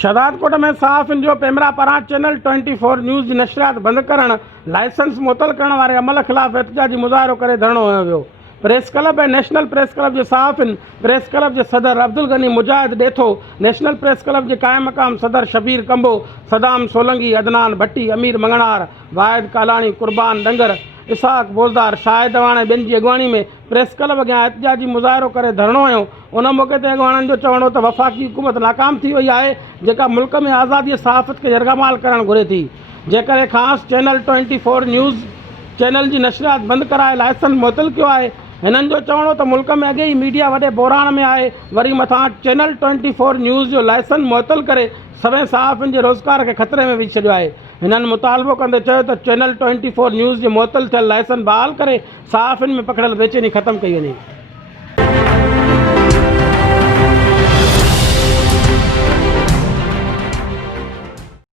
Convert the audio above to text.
शहदादकोट में सहाफ़ियुनि जो पेमरा पारां चैनल 24 न्यूज़ जी नशरियात बंदि करण, लाइसेंस मुअतल करण वारे अमल ख़िलाफ़ एहतिजाजी मुज़ाहिरो करे धरणो हंयो वियो। प्रेस क्लब ऐं नेशनल प्रेस क्लब जे सहाफ़ियुनि प्रेस क्लब जे सदर अब्दुल गनी मुजाहिद ॾेथो, नेशनल प्रेस क्लब जे क़ाइम मक़ाम सदर शबीर कंबो, सदाम सोलंकी, अदनान भट्टी, अमीर मंगणार, वाहिद कालाणी, कुर्बान डंगर, इसाक बोज़दार, शाहिद अवाणे ॿियनि जी अॻुवाणी में प्रेस क्लब अॻियां एहतिजाजी मुज़ाहिरो करे धरणो हंयो। उन मौक़े ते अॻुवाणनि जो चवणो त वफ़ाक़ी हुकूमत नाकाम थी वई आहे, जेका मुल्क में आज़ादी सहाफ़त खे यरग़माल करणु घुरे थी। जेकॾहिं ख़ासि चैनल 24 न्यूज़ चैनल जी नशरियात बंदि कराए लाइसेंस मुअतल कयो आहे। हिननि जो चवणो त मुल्क में अॻे ई मीडिया वॾे बहिराण में आहे, वरी मथां चैनल 24 न्यूज़ जो लाइसेंस मुअतल करे सभई सहाफ़ियुनि जे रोज़गार खे ख़तरे में विझी छॾियो आहे। हिननि मुतालबो कंदे चयो त चैनल 24 न्यूज़ जे मुअतल थियल लाइसेंस बहाल करे सहाफ़ियुनि में पकड़ियल बेचैनी ख़तमु कई वञे।